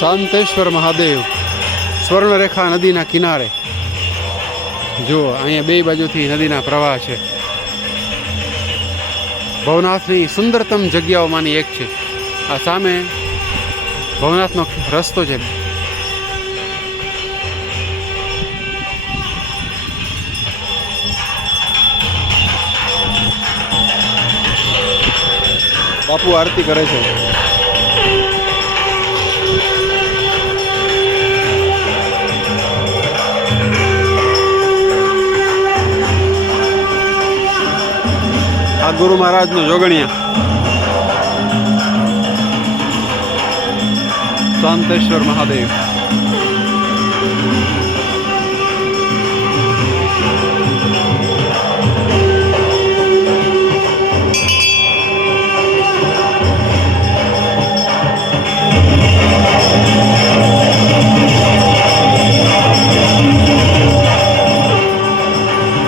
શાંતેશ્વર મહાદેવ સ્વર્ણરેખા નદીના કિનારે. જુઓ, અહીંયા બે બાજુથી નદીના પ્રવાહ છે. ભવનાથની સુંદરતમ જગ્યાઓમાંની એક છે. આ સામે ભવનાથનો રસ્તો છે. બાપુ આરતી કરે છે. આ ગુરુ મહારાજનું જોગણિયા. શાંતેશ્વર મહાદેવ.